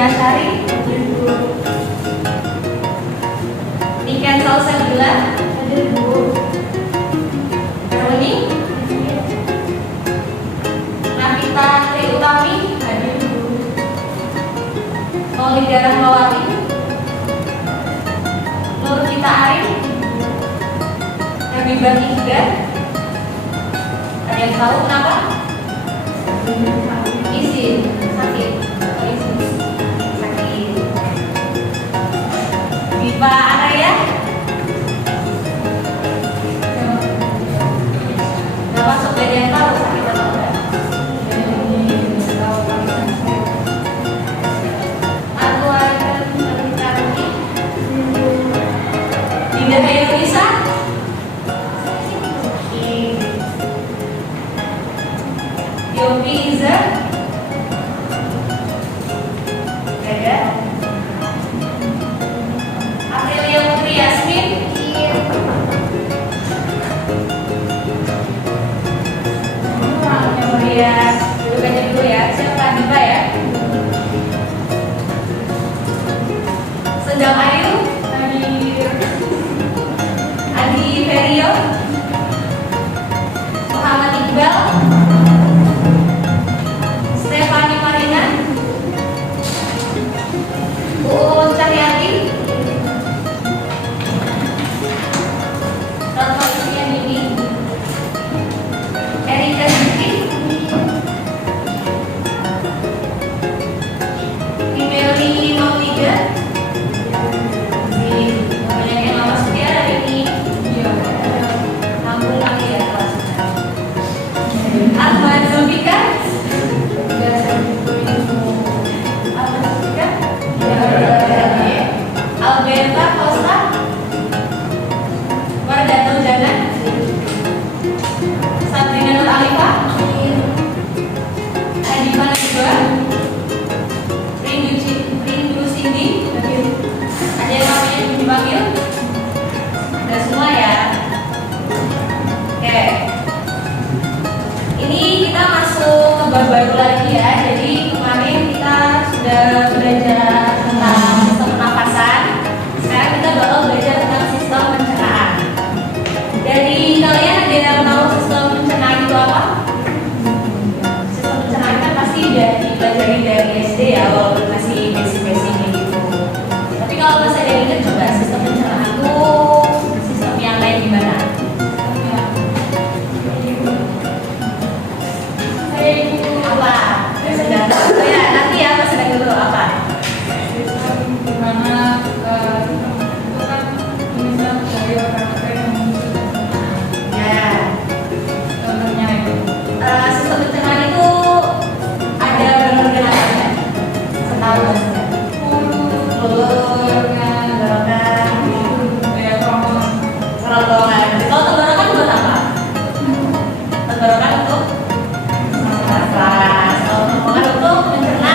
Asyari, Niken Salsabila, Erwini, Nafita Tri Utami, Maulida Rahmawati, Nur Kita Arif, Habibah Iqbal. Ada yang tahu kenapa? Izin sakit. Sakit. Viva Araya. Gak masuk, gak ada yang tahu sakit atau enggak. Dinda Hayunisa. Yofi Iza. Ada. Aprilia Putri Yasmin. Ya, duduk aja dulu ya. Siapa Diva ya? Sedang Ayu. Adi Ferio. Muhammad Iqbal. Stefani Marina. Uun Cahyati. Ratmanisnya Mimi. Erika Zikri. Imeli Maulida. Banyak yang lama setia hari ini. Kampung lagi ya kelasnya. Ahmad Zulfikar. Alberta Costa. Wardatul Jana. Sabrina Nur Alifa. Adima Najwa. Rindu Cindy. Ada yang namanya dipanggil? Udah semua ya? Oke. Ini kita masuk ke bab baru lagi ya. Jadi kemarin kita sudah belajar tentang sistem pernapasan. Sekarang kita bakal belajar tentang sistem pencernaan. Dari kalian ada yang tahu sistem pencernaan itu apa? Sistem pencernaan kan pasti udah dipelajari dari SD ya, walaupun masih basic-basic gitu. Tapi kalau masih ada yang ingat, coba sistem pencernaan itu sistem yang kayak gimana? Apa? Sedang. Oh ya, nanti ya Mas sedang dulu apa? Dimana itu kan misal dari orang-orang yang Ya. contohnya itu Sistem pencernaan itu ada berbagai macamnya. Setahu Mas. Tenggorokan, kayak promos kerongkongan. Kalau tenggorokan buat apa? Tenggorokan untuk nafas. Kalau kerongkongan untuk mencerna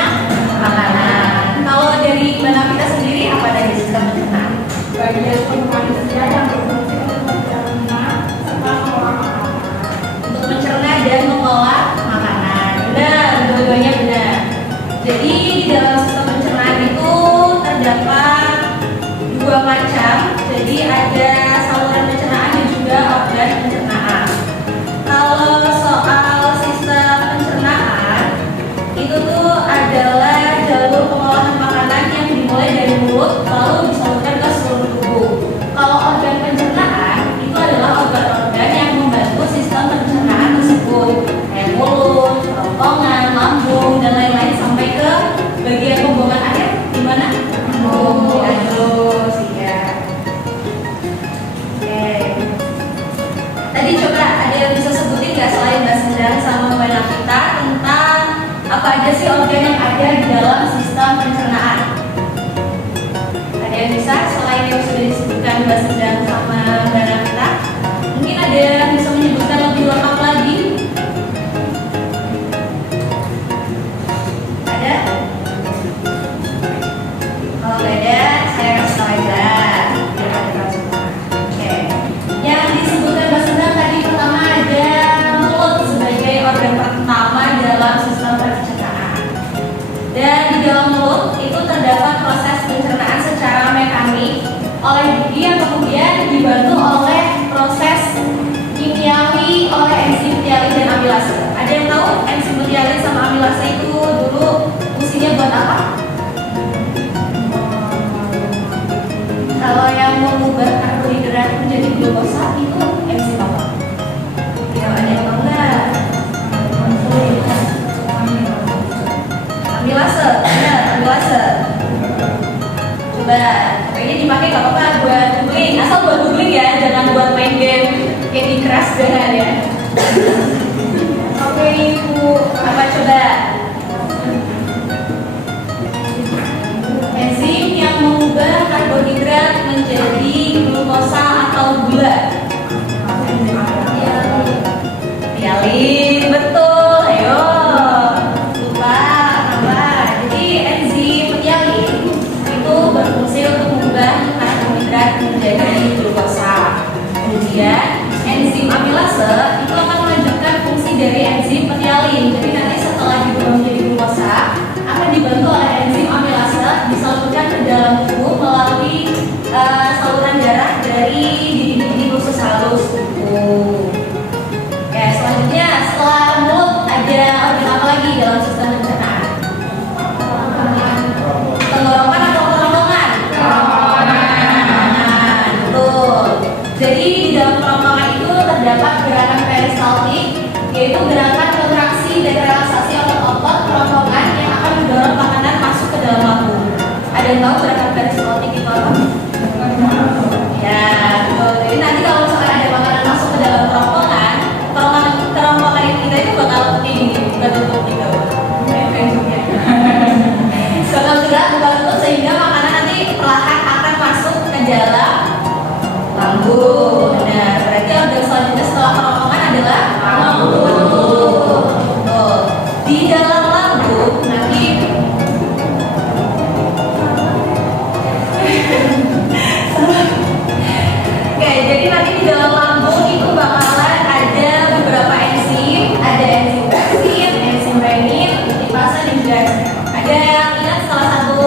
makanan. Kalau dari Mbak Nafita sendiri apa dari sistem pencernaan? bagian tubuh manusia yang berfungsi untuk mencerna serta mengolah makanan. Untuk mencerna dan mengolah makanan. Benar, dua-duanya benar. Jadi di dalam sistem pencernaan itu terdapat dua macam. Jadi ada saluran pencernaan dan juga organ pencernaan. Kalau soal sistem pencernaan itu tuh adalah jalur pengolahan makanan yang dimulai dari mulut lalu disalurkan ke seluruh tubuh. Kalau organ pencernaan itu adalah organ-organ yang membantu sistem pencernaan tersebut, kayak mulut, kerongkongan, lambung, dan lain-lain sampai ke bagian pembuangan air di mana? Di anus, ya. Oke. Tadi coba ada yang bisa sebutin nggak selain Mbak Sendang sama Mbak Nafita tentang apa aja sih organ yang ada di dalam sistem pencernaan? Ada yang bisa selain yang sudah disebutkan Mbak Sendang sama Mbak Nafita? Mungkin ada yang bisa menyebutkan lebih lengkap lagi? Ada? Kalau nggak ada, saya kasih tahu aja. Biar ada tahu semua. Oke. Yang disebutkan Mbak Sendang tadi pertama ada mulut sebagai organ pertama dalam sistem pencernaan. Dan di dalam mulut laut itu terdapat proses pencernaan secara mekanik oleh gigi yang kemudian dibantu oleh proses kimiawi oleh enzim ptialin dan amilase. Ada yang tahu enzim ptialin sama amilase itu dulu fungsinya buat apa? Kalau yang mengubah karbohidrat menjadi glukosa itu enzim apa? Ya, ada yang tahu nggak? Amilase, benar, amilase. Coba, kayaknya dipakai nggak apa-apa buat googling, asal buat googling ya, jangan buat main game Candy Crush jangan ya. Oke Ibu, apa coba? Enzim yang mengubah karbohidrat menjadi glukosa atau gula. Ptialin, betul. Ayo, lupa apa? Jadi enzim ptialin itu berfungsi untuk mengubah karbohidrat menjadi glukosa. Kemudian enzim amilase itu akan melanjutkan fungsi dari enzim ptialin. Jadi nanti setelah diubah menjadi glukosa akan dibantu oleh enzim amilase disalurkan ke dalam tubuh melalui saluran darah dari dinding-dinding usus halus tubuh. Oke, selanjutnya setelah mulut ada organ apa lagi dalam sistem pencernaan? Tenggorokan atau kerongkongan? Kerongkongan, betul. Jadi di dalam kerongkongan itu terdapat gerakan peristaltik, yaitu gerakan kontraksi dan relaksasi otot-otot kerongkongan yang akan mendorong makanan masuk ke dalam lambung. Ada yang tahu gerakan peristaltik itu apa? Ya, betul. Jadi nanti kalau misalkan ada makanan masuk ke dalam kerongkongan kita itu bakal kayak gini, bukan tutup gitu. Bakal gerak, bukan tutup, sehingga makanan nanti perlahan akan masuk ke dalam lambung. Nah, berarti organ selanjutnya setelah kerongkongan adalah lambung. Betul. Di dalam lambung nanti oke, jadi nanti di dalam lambung itu bakalan ada beberapa enzim, ada enzim pepsin, enzim renin, lipase, dan juga ada yang ingat salah satu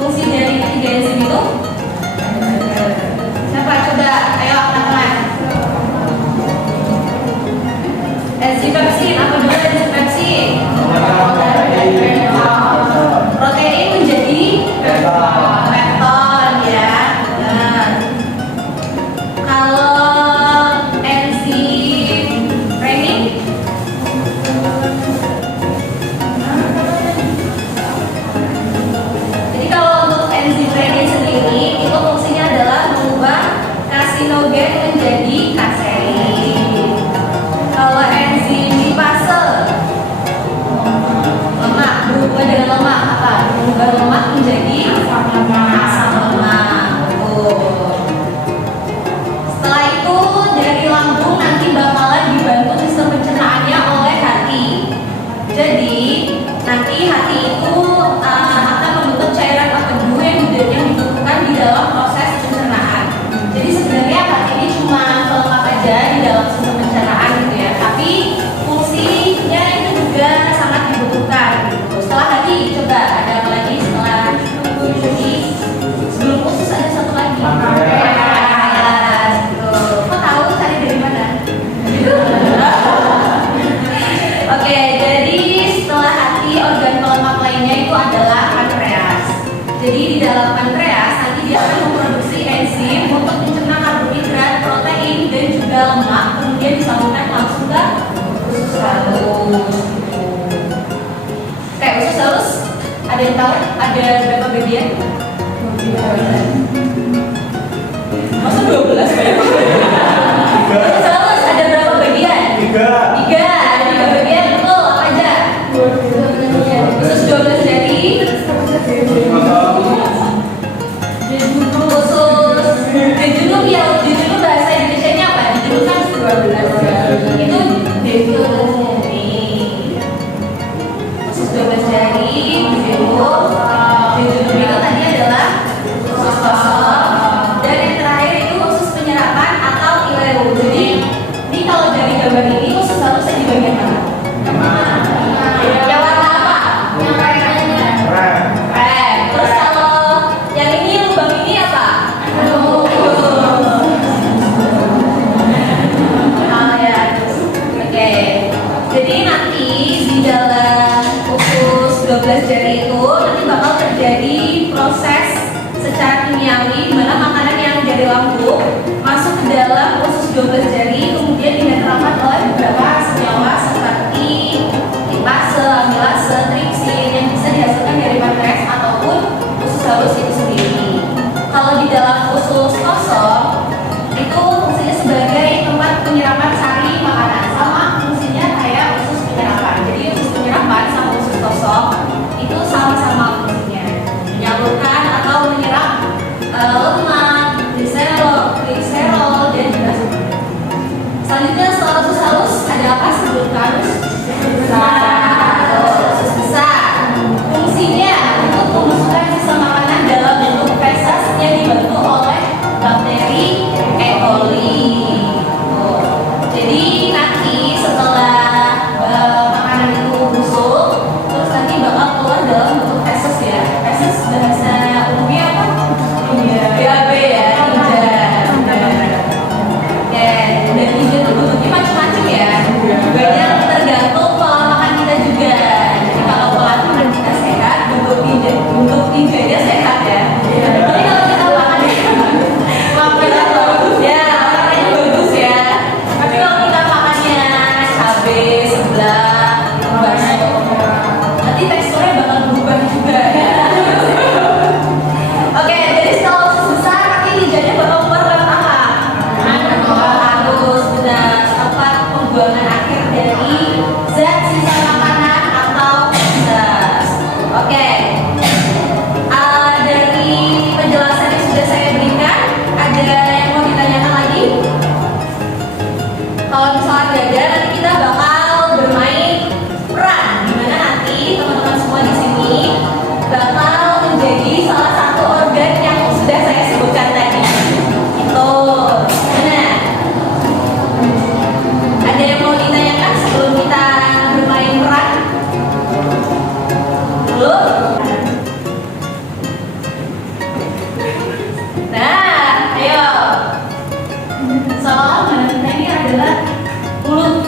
fungsi dari ketiga enzim itu? Siapa? Coba, ayo pelan-pelan. Enzim pepsin, apa dulu enzim pepsin? Protein menjadi pepton ya. Nah, kalau enzim renin jadi kalau untuk enzim renin sendiri itu fungsinya adalah mengubah karsinogen menjadi kasein. Kalau enzim lipase lemak, berubah dengan lemak apa? Mengubah lemak menjadi asam lemak. Setelah itu dari lambung nanti bakalan dibantu sistem pencernaannya oleh hati. Jadi nanti hati itu akan membentuk cairan empedu yang dibutuhkan di dalam proses pencernaan. Jadi sebenarnya hati ini cuma pelengkap aja di dalam sistem pencernaan gitu ya. Tapi fungsinya itu juga sangat dibutuhkan. Gitu. Setelah hati, coba ada apa lagi setelah jadi sebelum usus ada satu lagi. Kok tahu cari dari mana? Oke, jadi setelah hati organ pelengkap lainnya itu adalah pankreas. Jadi di dalam pankreas nanti dia akan memproduksi enzim untuk mencerna karbohidrat, protein dan juga lemak, kemudian disalurkan langsung ke usus halus. Oke, usus halus ada yang tahu ada berapa bagian? Masa 12 banyak? Terus ada berapa bagian? 3. Ada 3 bagian, betul, apa aja? Usus 12 jari. Usus jejunum ya, jejunum bahasa Indonesianya apa? Jejunum kan 12. Itu jejunum nih. Usus 12 jari, jejunum. Jejunum itu tadi adalah usus kosong. Dan yang terakhir itu usus penyerapan itu nanti bakal terjadi proses secara kimiawi di mana makanan yang dari lambung masuk ke dalam usus 12 jari, kemudian dinetralkan oleh beberapa senyawa seperti lipase, amilase, tripsin yang bisa dihasilkan dari pankreas ataupun usus halus itu sendiri. Kalau di dalam usus kosong itu fungsinya sebagai tempat penyerapan sari makanan, sama fungsinya kayak usus penyerapan. Jadi usus penyerapan sama usus kosong itu sama-sama fungsinya menyalurkan atau menyerap lemak, gliserol dan juga asam. Selanjutnya setelah usus halus ada apa sebutkan? Usus besar. Fungsinya untuk memasukkan sisa makanan dalam bentuk feses yang dibantu oleh bakteri E. coli. Jadi nanti setelah makanan itu busuk, terus nanti bakal keluar dalam bentuk feses ya. Feses bahasa umumnya apa? BAB ya, tinja. Oke, dan tinja itu bentuknya macam-macam ya. Banyak tergantung pola makan kita juga. Jadi kalau pola makan kita sehat, bentuk tinjanya sehat ya. Jadi kalau kita makan makannya bagus ya, makannya bagus ya. Tapi kalau kita makannya cabai, sebelah, bakso, nanti teksturnya bakal berubah juga ya. Oke, jadi setelah usus besar nanti tinjanya bakal keluar lewat apa? Harus benar tempat pembuangan akhir dari zat sisa makanan atau zat. Oke. Dari penjelasan yang sudah saya berikan, ada yang mau ditanyakan lagi? Kalau misalnya ada, nanti kita bakal bermain peran, dimana nanti teman-teman semua di sini bakal menjadi salah satu organ yang sudah saya sebutkan tadi. Itu, mana? Ada yang mau ditanyakan sebelum kita bermain peran? Belum? Nah, ayo. Soal mana kita ini adalah mulut.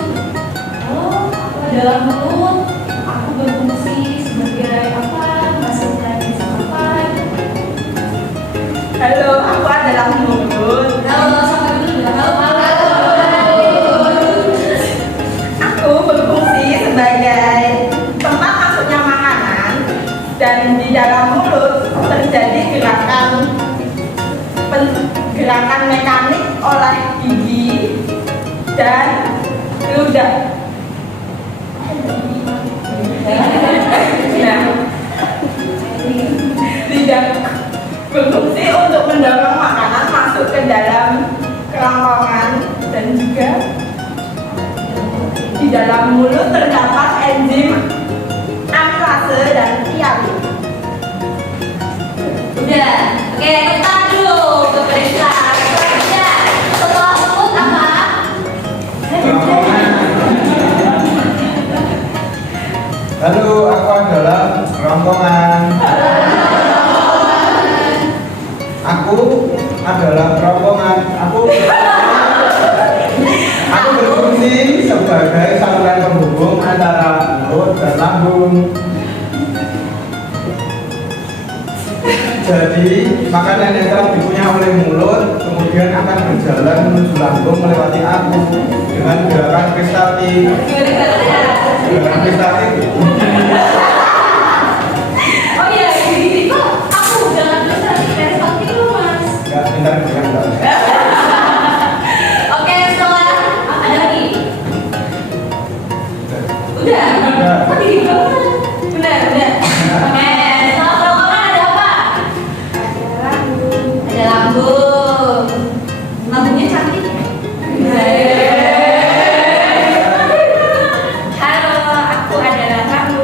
Oh, dalam mulut aku berfungsi sebagai apa? Menghasilkan apa? Halo, aku adalah mulut. Halo, sampai dulu bilang halo. Aku berfungsi sebagai tempat masuknya makanan dan di dalam mulut terjadi gerakan mekanik oleh gigi dan ludah. Nah, lidah berfungsi untuk mendorong makanan masuk ke dalam kerongkongan dan juga di dalam mulut terdapat enzim amilase dan hialin. Udah. Oke, kita dulu ke periksa. Selanjutnya, setelah mulut apa? Halo, aku adalah kerongkongan. Aku adalah kerongkongan. Aku berfungsi sebagai saluran penghubung antara mulut dan lambung. Jadi, makanan yang telah dikunyah oleh mulut kemudian akan berjalan menuju lambung melewati aku dengan gerakan peristaltik. Gerakan peristaltik. Oh iya, gini kok aku jangan peristaltik dulu mas. Enggak, bentar bentar. Oke, setelah ada lagi. Udah. Kok dingin banget? Udah. Oke, setelah kerongkongan ada apa? Ada lambung. Lambungnya cantik ya? Halo, aku adalah lambung.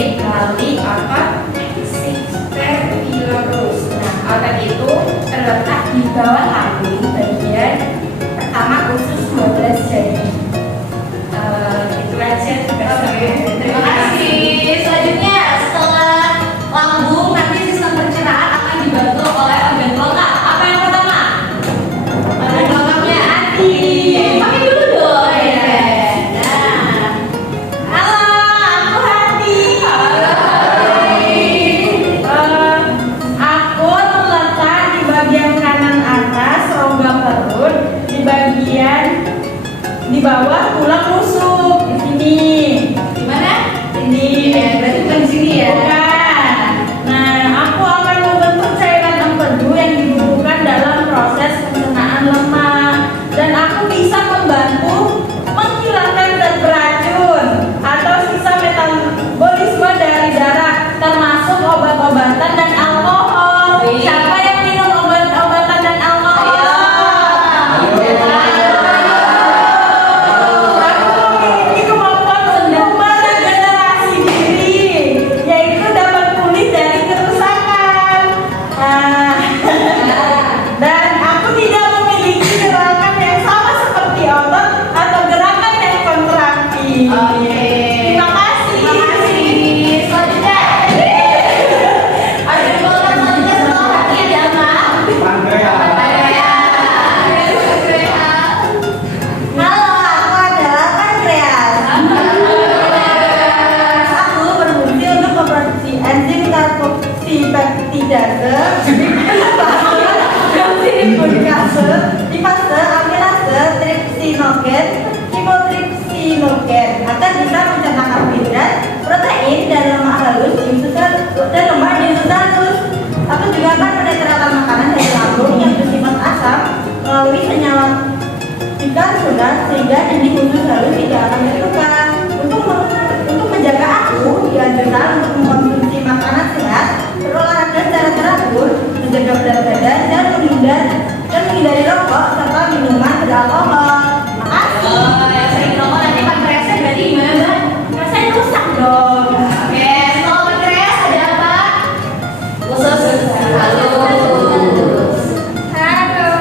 transit melalui otot sphericulus. Nah, otot itu terletak di bawah lambung bagian pertama usus 12 jari. Itu aja tugasnya. Terima kasih. Selanjutnya setelah lambung nanti sistem pencernaan akan dibantu oleh organ pelengkap. Apa yang pertama? Organ pelengkapnya hati. Pakai dulu dong. Ya. Nah. Halo, aku Hati. Halo. Aku terletak di bagian kanan atas rongga perut, di bawah tulang rusuk di sini. Di mana? Ini Berarti bukan di sini ya. bukan. Nah, aku akan membentuk cairan empedu yang dibutuhkan dalam proses pencernaan lemak, dan aku bisa membantu menghilangkan zat beracun atau sisa metabolisme dari darah, termasuk obat-obatan dan alkohol. Wih. Siapa yang minum obat-obatan dan alkohol? Aku memiliki kemampuan untuk meregenerasi diri, yaitu dapat pulih dari kerusakan. Dan aku tidak memiliki gerakan yang sama seperti otot atau gerakan yang kontraktif. Oke. Terima kasih. Terima kasih. Selanjutnya. Organ pelengkap selanjutnya setelah hati ada apa? Pankreas. Halo, aku adalah pankreas. Aku berfungsi untuk memproduksi enzim karboksilpeptidase, deoksiribodikase, lipase, amilase, tripsinogen, chymotrypsinogen agar bisa mencerna karbohidrat, protein, dan lemak halus di usus dan lemak di usus halus. Aku juga akan menetralkan makanan dari lambung yang bersifat asam melalui senyawa dikarbonat sehingga dinding usus halus tidak akan terluka. Untuk menjaga aku dianjurkan untuk mengkonsumsi makanan sehat, berolahraga secara teratur, menjaga berat badan dan menghindari rokok serta minuman beralkohol. Makasih. Oh, yang sering rokok nanti pankreasnya berarti gimana? Rasanya rusak dong. Oke, setelah pankreas ada apa? Usus halus. Halo,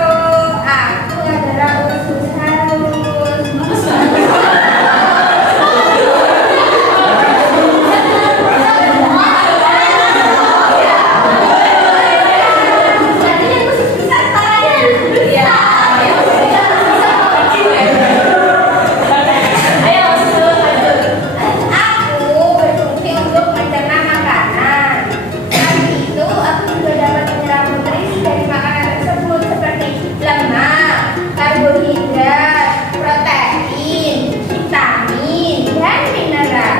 aku adalah usus halus. Bagus banget. Berarti yang usus besar tangannya harus besar. Yang usus besar harus besar. Ayo, usus lanjut. Aku berfungsi untuk mencerna makanan. Selain itu, aku juga dapat menyerap nutrisi dari makanan tersebut seperti lemak, karbohidrat, protein, vitamin, dan mineral.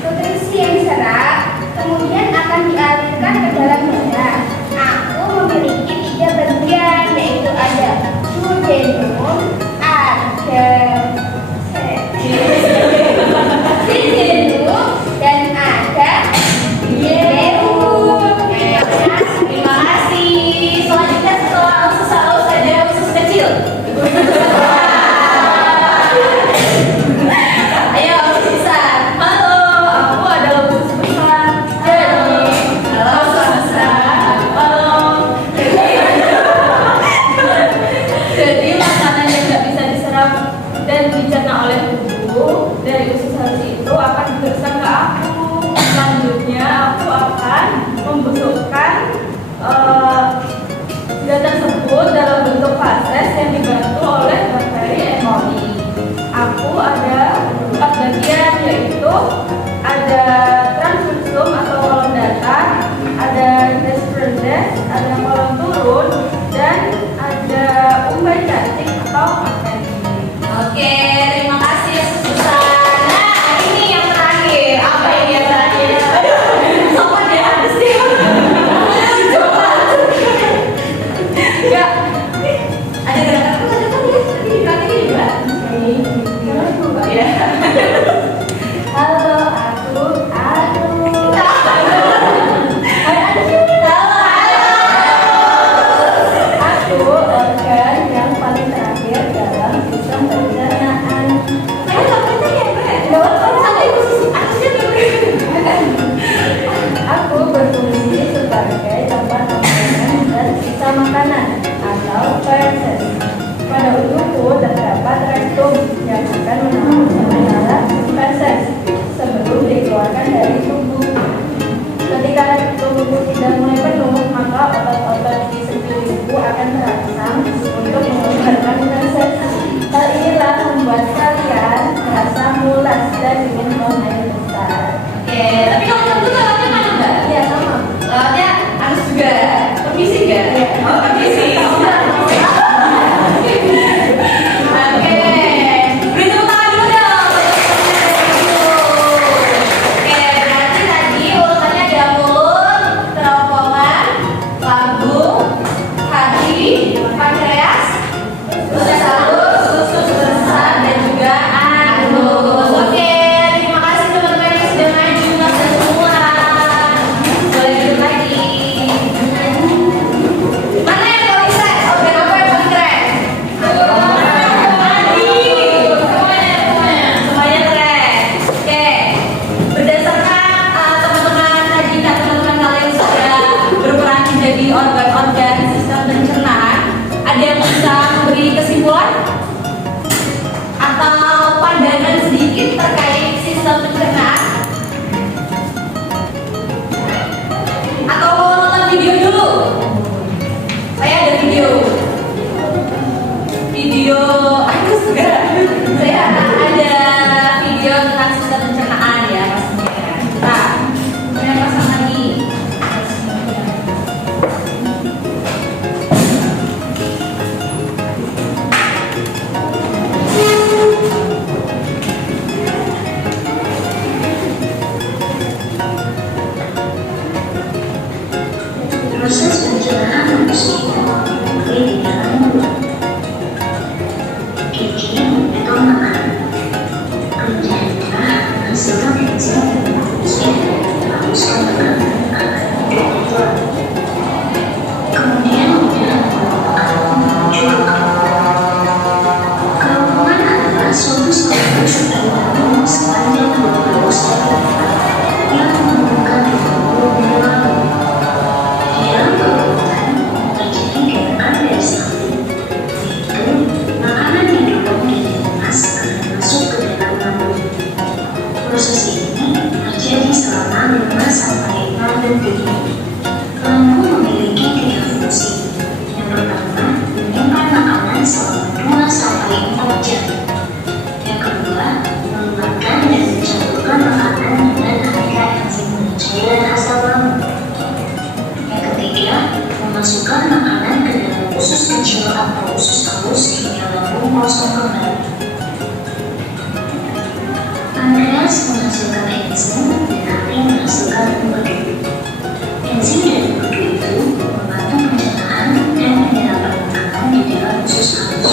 Nutrisi yang diserap kemudian akan dialirkan ke dalam darah. Aku memiliki 3 bagian, yaitu ada duodenum, ada duodenum, dan ada ileum. Terima kasih. Selanjutnya setelah usus halus ada usus kecil. Ayo usus besar. Halo, aku adalah usus besar. Halo, usus besar. Halo. Jadi makanan yang nggak bisa diserap dan dicerna oleh tubuh dari usus halus itu akan digeser ke aku. Selanjutnya aku akan membusukkan zat tersebut dalam bentuk fases yang dibantu oleh bakteri E. coli. Aku ada 4 bagian, yaitu ada transversum atau kolom datar, ada descendens, ada kolom turun, dan ada umbai cantik atau materi. Oke, terima kasih usus besar. Nah, ini yang terakhir. Apa ini yang terakhir? Aduh, sopan ya, harus sih. Coba. sebagai tempat pembuangan dan sisa makanan atau feses. Pada untukku terdapat rektum yang akan menahan sementara feses sebelum dikeluarkan dari tubuh. Ketika tubuhku tidak mulai penuh, maka otot-otot di sekelilingku akan terangsang untuk mengeluarkan feses. Hal inilah membuat kalian merasa mulas dan ingin buang air besar. Oke, tapi kalau tentu lewatnya mana Mbak? Ya sama. Lewatnya harus juga permisi nggak? Oh permisi. Oke, beri tepuk tangan dulu dong. Oke, berarti tadi urutannya ada mulut, kerongkongan, lambung, hati, pankreas, usus halus, usus besar, dan juga anus. Oke, terima kasih teman-teman yang sudah maju masa semua. Boleh duduk lagi. Mana yang paling keren? Organ apa yang paling keren? Semuanya keren. Oke, berdasarkan teman-teman tadi teman-teman kalian sudah berperan menjadi organ-organ sistem pencernaan, ada yang bisa memberi kesimpulan atau pandangan sedikit terkait sistem pencernaan? Atau mau nonton video dulu? Saya ada video. Aku suka. Saya ada video tentang sistem pencernaan ya pastinya. Nah, saya pasang lagi. Proses pencernaan manusia dimulai di dalam mulut. Gigi atau makanan. Kemudian kita menghasilkan enzim yang berfungsi menghapuskan makanan agar tidak dibuang. Kemudian kita menggunakan menuju ke kerongkongan. Kerongkongan adalah suatu struktur subterranean sepanjang 20 cm yang menghubungkan tubuh dan lambung. Di dalam kerongkongan terjadi gerakan dari samping, yaitu makanan didorong dan dikemas agar masuk ke dalam lambung. Proses ini terjadi selama 5 sampai 6 detik. Lambung memiliki 3 fungsi. Yang pertama, menyimpan makanan selama 2 sampai 4 jam. Yang kedua, mengeluarkan dan mencampurkan makanan dengan aneka enzim pencairan asam lambung. Yang ketiga, memasukkan makanan ke dalam usus kecil atau usus halus hingga lambung kosong kembali. Pankreas menghasilkan enzim dan hati menghasilkan empedu. Enzim dan empedu itu membantu pencernaan dan penyerapan makanan di dalam usus halus.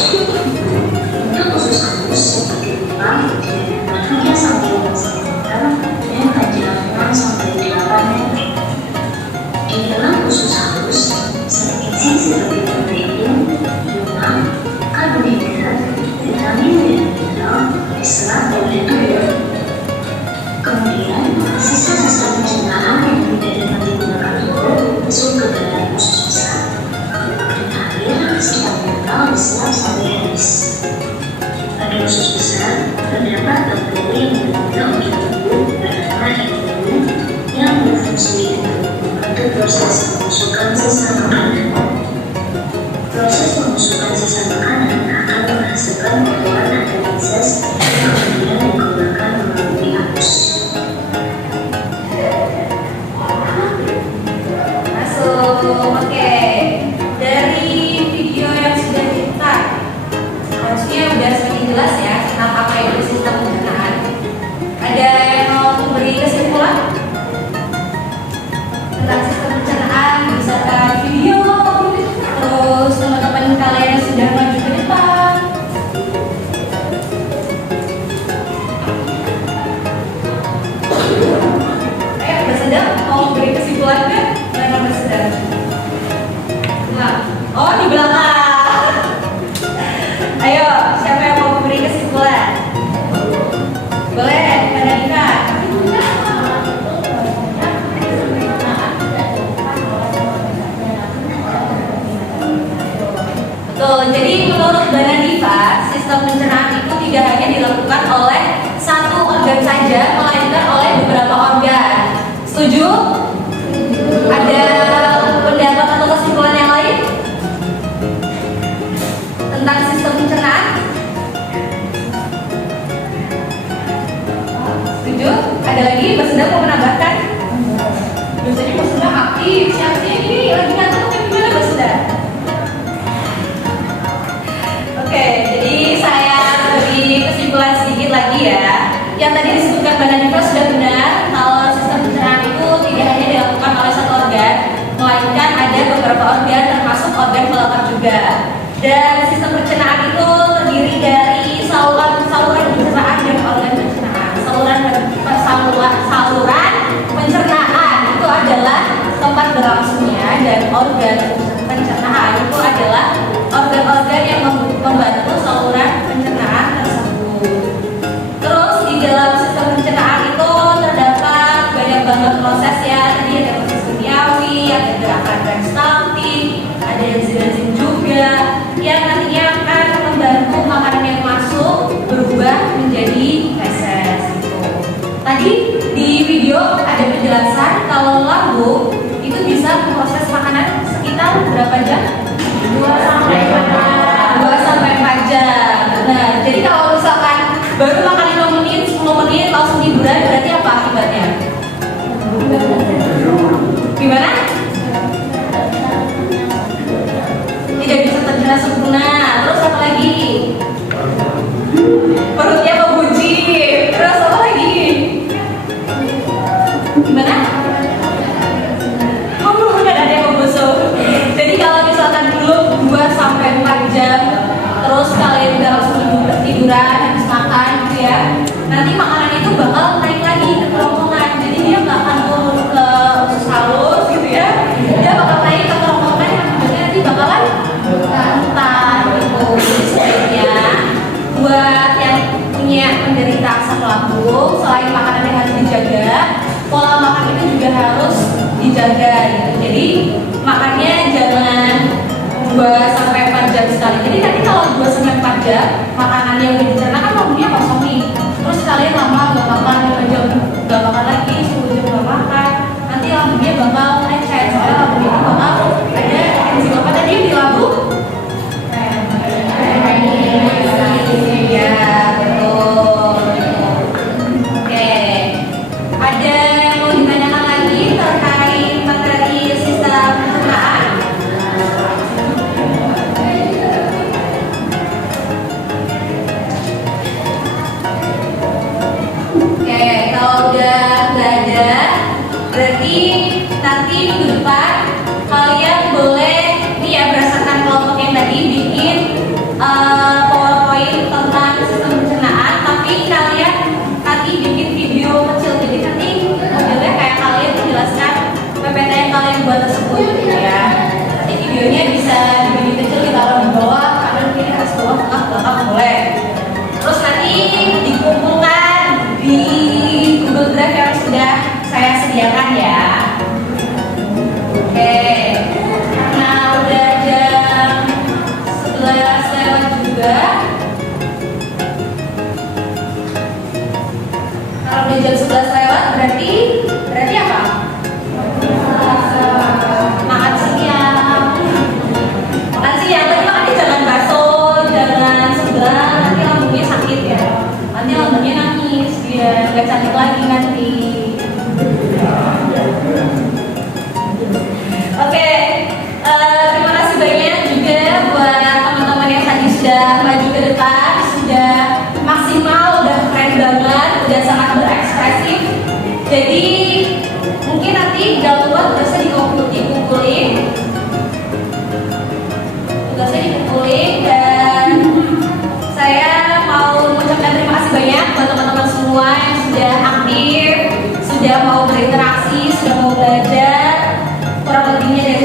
Untuk usus halus seperti lubang diameter 3 sampai 5 cm dan panjang 6 sampai 8 meter. Di dalam usus halus, zat enzim seperti protein, lemak, karbohidrat, vitamin dan mineral diserap oleh tubuh. Kemudian, sisa-sisa pencernaan yang tidak dapat digunakan tubuh masuk ke dalam usus besar. Dan akhir, sisa mineral diserap sampai habis. Pada usus besar, terdapat bakteri yang berguna untuk tubuh bernama endotelium yang berfungsi untuk membantu proses pembusukan sisa makanan. Proses pembusukan sisa makanan akan menghasilkan potongan adenovirus yang kemudian dikeluarkan melalui anus. Masuk. Oke. Dari video yang sudah kita harusnya udah semakin jelas ya tentang apa itu sistem pencernaan. Ada yang mau memberi kesimpulan tentang sistem pencernaan di sistem pencernaan itu tidak hanya dilakukan oleh satu organ saja, melainkan oleh beberapa organ. Setuju? Ada pendapat atau kesimpulan yang lain tentang sistem pencernaan? Setuju? Ada lagi? Mbak Sunda mau menambahkan? Biasanya Mbak Sunda aktif, siang-siang ini lagi ngantuk atau gimana Mbak Sunda? Oke, jadi saya beri kesimpulan sedikit lagi ya. Yang tadi disebutkan Mbak Nadifah sudah benar kalau sistem pencernaan itu tidak hanya dilakukan oleh satu organ, melainkan ada beberapa organ termasuk organ pelengkap juga. Dan sistem pencernaan itu terdiri dari saluran pencernaan dan organ pencernaan. Saluran pencernaan itu adalah tempat berlangsungnya, dan organ pencernaan itu adalah organ-organ yang membantu saluran pencernaan tersebut. Terus di dalam sistem pencernaan itu terdapat banyak banget proses ya. Tadi ada proses kimiawi, ada gerakan peristaltik, ada enzim-enzim juga yang nantinya akan membantu makanan yang masuk berubah menjadi feses gitu. Tadi di video ada penjelasan kalau lambung itu bisa memproses makanan sekitar berapa jam? 2 sampai 4 jam. Nah, jadi kalau misalkan baru makan 5 menit, 10 menit langsung tiduran, berarti apa akibatnya? Gimana? Tidak bisa tercerna sempurna. Terus apa lagi? Perutnya membujik. Terus apa lagi? Gimana? Oh, belum ada yang membusuk. Jadi kalau misalkan belum 2 sampai 4 jam, terus kalian udah langsung tiduran habis makan gitu ya, nanti makanan itu bakal naik lagi ke kerongkongan. Jadi dia nggak akan turun ke usus halus gitu ya, dia bakal naik ke kerongkongan yang nanti bakalan muntah gitu. Jadi sebaiknya buat yang punya penderita asam lambung, selain makanan yang harus dijaga, pola makan itu juga harus dijaga gitu. Jadi makannya jangan 2 sampai 4 jam sekali. Jadi nanti kalau 2 sampai 4 jam makanan yang udah dicerna kan lambungnya kosong nih. Terus kalian lama nggak makan, 5 jam nggak makan lagi, 10 jam nggak makan, nanti lambungnya bakal lecet. Soalnya lambungnya itu bakal ada enzim apa tadi di lambung? Ya betul. Oke. Ada yang mau ditanyakan lagi terkait materi sistem pencernaan? Oke, kalau udah nggak ada, berarti nanti minggu depan kalian boleh nih ya, berdasarkan kelompok yang tadi bikin PowerPoint tentang sistem pencernaan, tapi kalian nanti bikin video kecil. Jadi nanti modelnya kayak kalian menjelaskan PPT yang kalian buat tersebut gitu ya. Nanti videonya bisa dibikin kecil, ditaruh di bawah, kanan kiri atas bawah tengah belakang boleh. Terus nanti dikumpulkan di Google Drive yang sudah saya sediakan ya. Oke, karena udah jam 11 lewat juga. Kalau udah jam 11 lewat berarti apa? Makan siang. Makan siang, tapi makannya jangan bakso, jangan sebelah, nanti lambungnya sakit ya. Nanti lambungnya nangis, dia nggak cantik lagi nanti. Oke, terima kasih banyak juga buat teman-teman yang tadi sudah maju ke depan, sudah maksimal, udah keren banget, udah sangat berekspresif. Jadi mungkin nanti jangan lupa tugasnya dikumpulin, dan saya mau mengucapkan terima kasih banyak buat teman-teman semua yang sudah aktif, sudah mau berinteraksi, sudah mau belajar. Kurang lebihnya dari